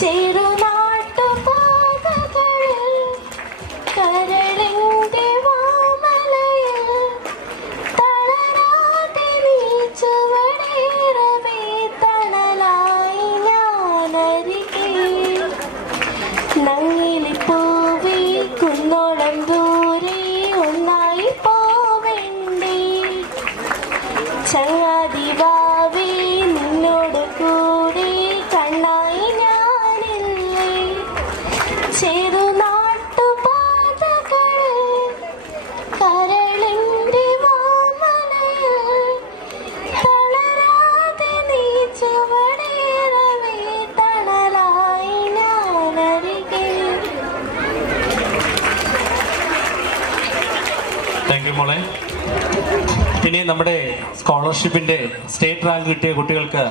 ചെറുനാട്ടുപാതകളിൽ കരളിന്റെ വാമലയിൽ തളരാതെ നീ ചുവടേറവേ തണലായി ഞാനരികെ നങ്ങിലിപ്പൂവേ കുന്നോളം ദൂരെ ഒന്നായി പോവേണ്ടേ ചങ്ങാതി വാവേ നിന്നോട് കൂടെ കണ്ണായി ഞാനില്ലേ ചെറുനാട്ടുപാതകളിൽ കരളിന്റെ വാമലയിൽ തളരാതെ നീ ചുവടേറവേ തണലായി ഞാനരികെ. താങ്ക് യു മോളെ. ഇനി നമ്മുടെ സ്കോളർഷിപ്പിന്റെ സ്റ്റേറ്റ് റാങ്ക് കിട്ടിയ കുട്ടികൾക്ക്